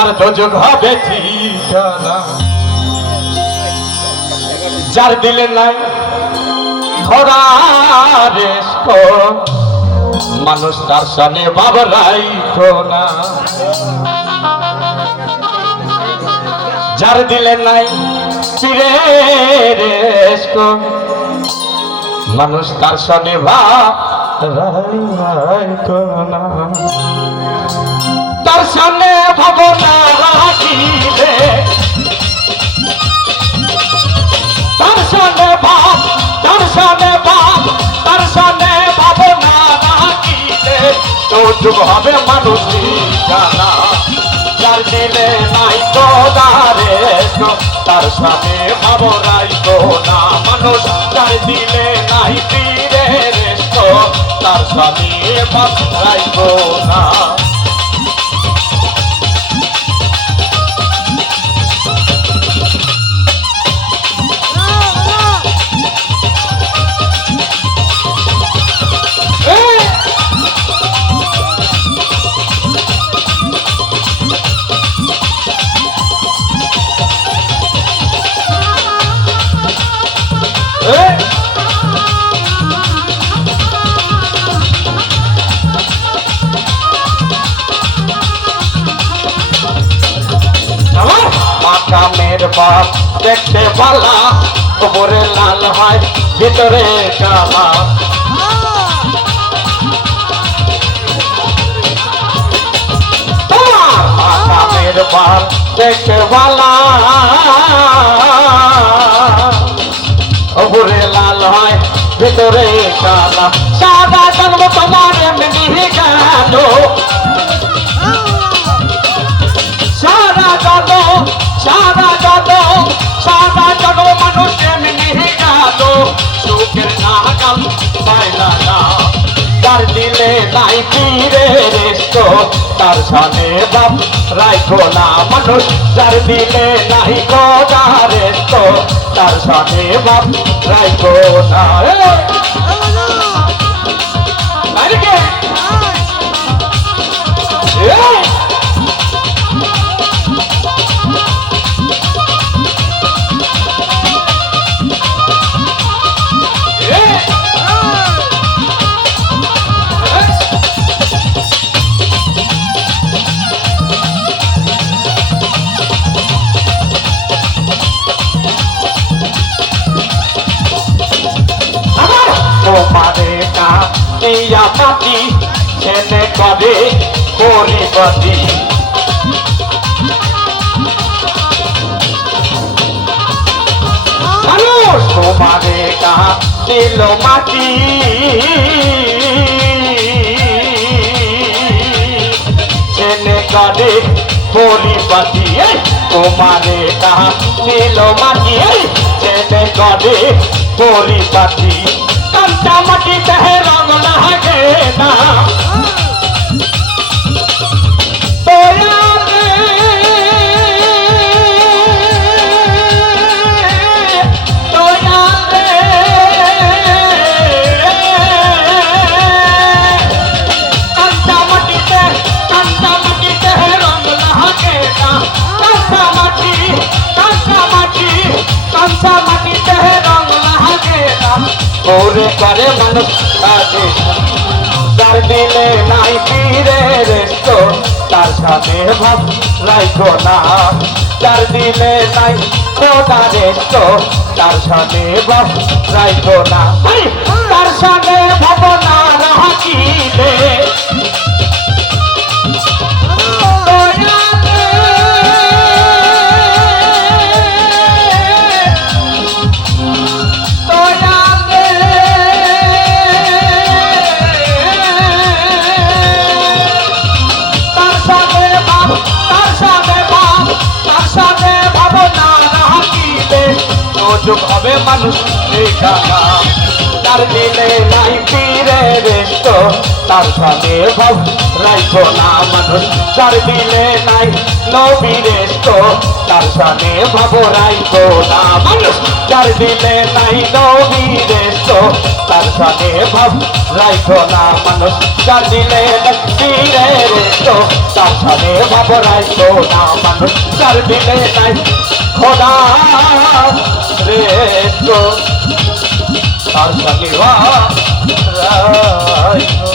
তোমার দোজখ হবে ঠিকানা। যার দিলে নাই খরার ইশক, মানুষ তার সামনে বাবরাই না। যার দিলে নাই পীরের ইশক, মানুষ তার সামনে বাবরাই না। তার সামনে ভাবনা রাখিলে, তার সামনে ভাব, তার সামনে ভাব, তার সামনে ভাবনা রাখিলে যৌতুক হবে মানুষ ঠিকানা। যার দিলে নাই খোদারে তার সামনে বাবরাই না মানুষ। যার দিলে নাই পীরের ইশক, তার সামনে বাবরাই না। মাকামের বাপ দেখতে পালা, উপরে লাল হয় ভিতরে কালা। মাকামের বাপ দেখতে পালা, উপরে লাল হয় ভিতরে কালা। সাদা জন্ম তোমার এমনি গেল, সারা জন্ম, সারা জন্ম, সারা জন্ম মানুষ এমনি গেল। সুখের নাগাল পাইলা না। যার দিলে নাই পীরের ইশক, তার সামনে বাবরাই না মানুষ। যার দিলে নাই খোদার ইশক, তার সামনে বাবরাই না। তোমারে কাটিয়া মাটি ছেলে করে পরিপতি। মানুষ তোমারে কাটিল মাটি ছেলে করে পরিপতি। তোমারে কাটিল মাটি ছেলে করে পরিপতি। কাঁচা মাটিতে রং লাগে না, দয়ালে দয়ালে কাঁচা মাটিতে রং লাগে না। কাঁচা মাটি, কাঁচা মাটি, কাঁচা মাটিতে রং লাগে না। ওরে করে মানুষ কাজে। যার দিলে নাই পীরের ইশক, তার সাথে বাবরাই না। যার দিলে নাই খোদার ইশক, তার সাথে বাবরাই না। তার সাথে ভাবনা রাখিলে, যুগ হবে মানুষ ঠিকানা। যার দিলে নাই পীরে রেষ্ট তার সাথে ভাব রাইখো না মানুষ যার দিলে নাই নবী রেষ্ট তার সাথে ভাব রাইখো না মানুষ যার দিলে নাই নবী রেষ্ট তার সাথে ভাব রাইখো না মানুষ যার দিলে নাই পীরে রেষ্ট তার সাথে ভাব রাইখো না মানুষ যার দিলে নাই খোদা রেষ্ট তার সাথে ভাব রাইখো